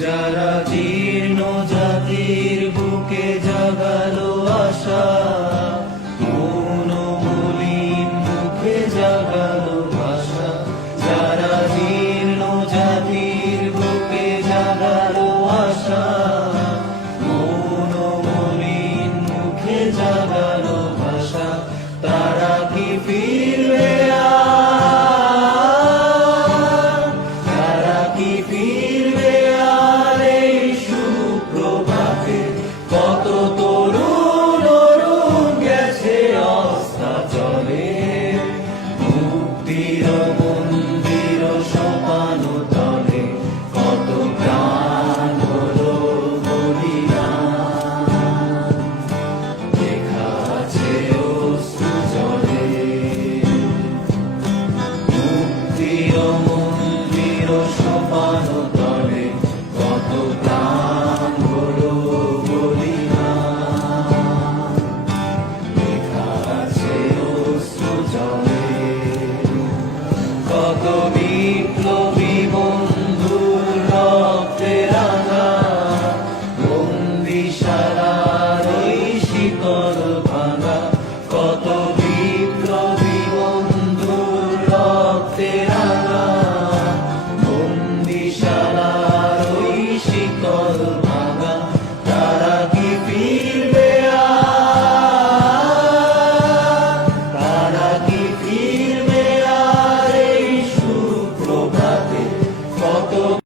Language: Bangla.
যারা জীর্ণ জাতির বুকে জাগালো আশা, মৌন মলিন মুখে জাগালো ভাষা। যারা জীর্ণ জাতির বুকে জাগালো আশা, মৌন মলিন মুখে জাগালো ভাষা। তারা কি ফিরবে আর? তারা কি ফিরবে আর এই সুপ্রভাতে? কত তরুণ অরুণ গেছে অস্তাচলে, মুক্তির মন্দির সোপান তলে। কত প্রাণ হলো বলিদান, লেখা আছে অশ্রু জলে। মুক্তির মন্দির সোপান তলে, কত প্রাণ হলো বলিদান, লেখা আছে অশ্রু জলে। কত বিপ্লবী বন্ধুর রক্তে রাঙা বন্দিশালার ওই শিকল ভাঙা। কত বিপ্লবী বন্ধুর রক্তে রাঙা বন্দিশালার ওই শিকল ভাঙা।